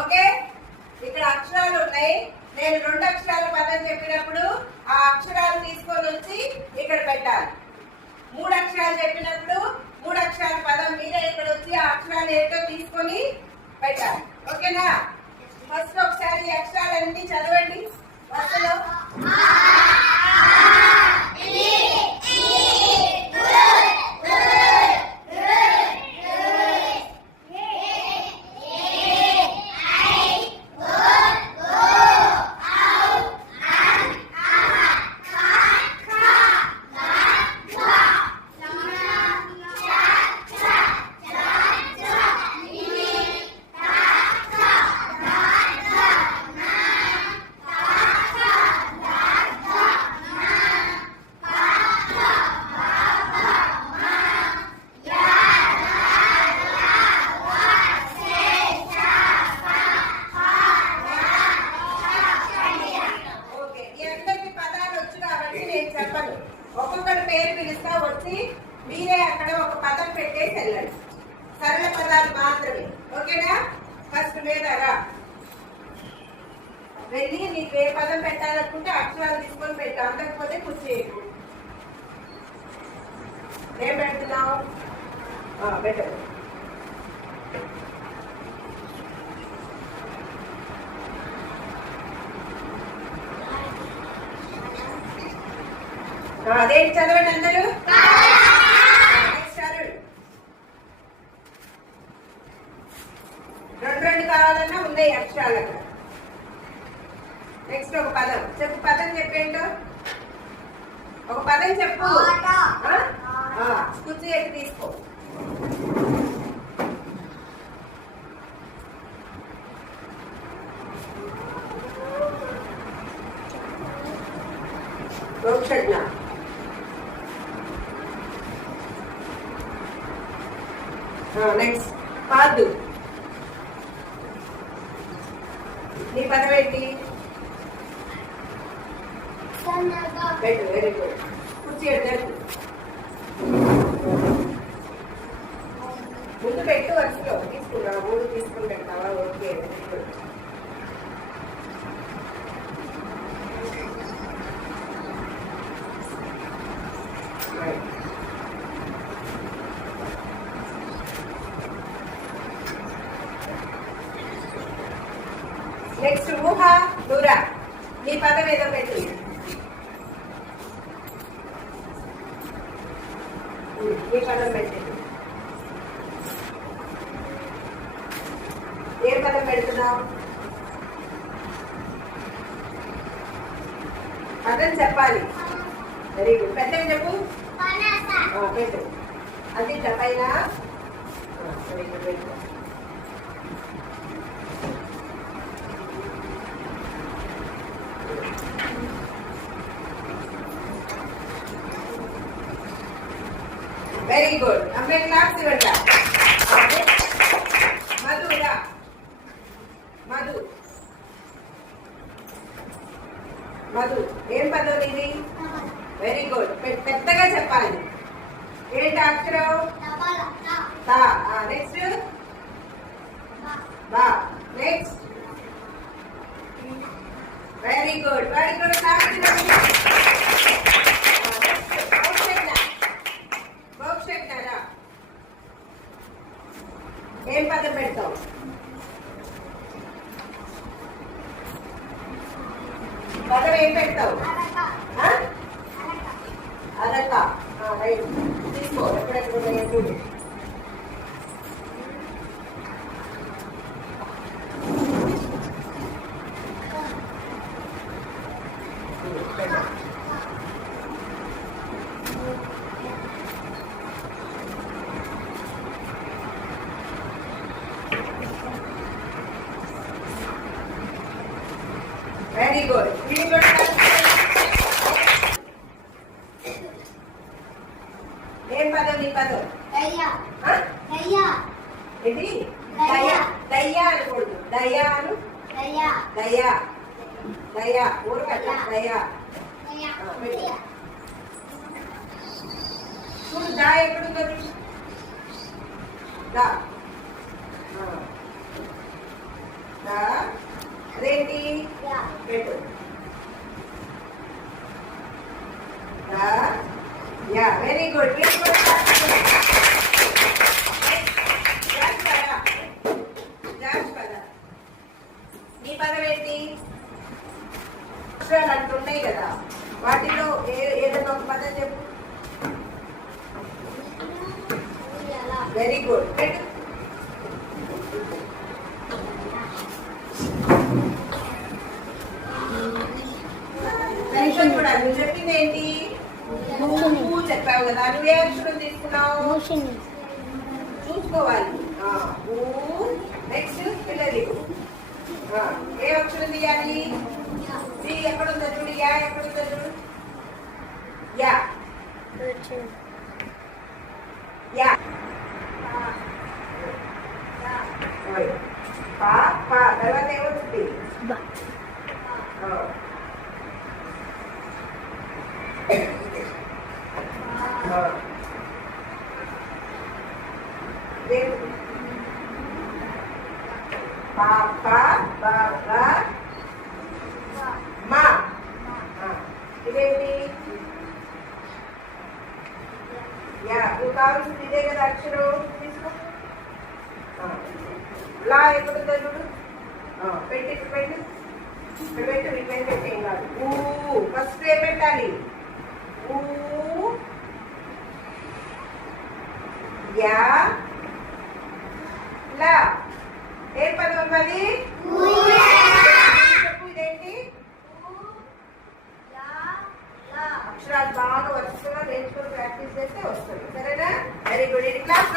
Okay, ఇక్కడ అక్షరాలు ఉన్నాయి. నేను 2 అక్షరాల పదం చెప్పినప్పుడు ఆ అక్షరాలు తీసుకొని వచ్చి ఇక్కడ పెట్టాలి. 3 అక్షరాలు చెప్పినప్పుడు 3 అక్షరాల పదం మీరే ఇక్కడ వచ్చి ఆ అక్షరాలు ఏంటో తీసుకొని పెట్టాలి. ఓకేనా? ఫస్ట్ ఒకసారి ఈ అక్షరాలన్నీ చదవండి వరుసలో. ఒక్కొక్కటి పేరు పిలుస్తా వచ్చి మీరే అక్కడ ఒక పదం పెట్టేసి వెళ్ళండి. సరళ పదాలు మాత్రమే. ఓకేనా? ఫస్ట్ మీదరా వెళ్ళి నీకు ఏ పదం పెట్టాలనుకుంటే అక్షరాలు తీసుకొని పెట్టు. అందకపోతే కూర్చేయకు. ఏం పెడుతున్నావు? పెట్టు. అదేంటి చదవండి అందరూ. రెండు కావాలన్నా ఉన్నాయి అక్షరాలు అక్కడ. నెక్స్ట్ ఒక పదం చెప్పు. పదం చెప్పేంటో ఒక పదం చెప్పు. కుర్చీ ఎక్కి తీసుకో. రోక్షజ్ఞ. నెక్స్ట్ పాదు. నీ పదం ఏంటి? పెట్టు. Very good. కుర్చీ ఎడతారు. ముందు పెట్టు. వరుసలో తీసుకున్నావా? 3 తీసుకుని పెడతావా? Okay, very good. నెక్స్ట్ ఊహ దూర. నీ పదం ఏదో పెట్టు. నీ పదం పెట్టి ఏ పదం పెడుతున్నావు? పదం చెప్పాలి. Very good. పెద్దగా చెప్పు. పెట్టు. అది పైన. Very good. Very good. Very good. అమ్మాయి క్లాప్స్ ఇవ్వండి. మధురా. మధు. మధు ఏం పదం ఇది? Very good. పెద్దగా చెప్పాలి. ఏంటి అక్షరం? తా. నెక్స్ట్ బా. Next very good. Very good. Claps ఇవ్వండి. ఏం పదం పెడతావు? పదం ఏం పెడతావు? అదక్క. రైట్. తీసుకో. ఎప్పుడెప్పుడు చూడు. Very good. ఏం పదం నీ పదం? ఇది దయా. దయ్యా అనకూడదు. దయా అను. దయా. దయా. ఊరకట్ల. దయా. చూడు దా ఎక్కడుందో. దా. దా అదేంటి పెట్టు దా యా వెరీ గుడ్ నీ పదం ఏంటి అక్షరాలు అంటున్నాయి కదా వాటిలో ఏదైనా ఒక పదం చెప్పు వెరీ గుడ్ కూడా నువ్వు చెప్పింది ఏంటి నువ్వు చెప్పావు కదా నువ్వే అక్షరం తీసుకున్నావు చూసుకోవాలి నెక్స్ట్ పిల్లలు ఏ అక్షరం తీయాలి ఎక్కడుందో చూడు యా ఎక్కడుందో చూడు యా యా పా పా తర్వాత ఏమొచ్చింది పాప బాబా మా ఇదేంటి యా నువ్వు కావాల్సింది ఇదే కదా అక్షరం తీసుకో లా ఎక్కడుందో చూడు పెట్టి పెట్టు ఇక్కడ పెట్టు ఇక్కడ పెట్టి ఏం కాదు ఫస్ట్ ఏ పెట్టాలి యా లా ఏ పదం అది చెప్పు ఇదేంటి అక్షరాలు బాగా వరుసగా నేర్చుకుని ప్రాక్టీస్ చేస్తే వస్తుంది సరేనా వెరీ గుడ్ ఇది క్లాస్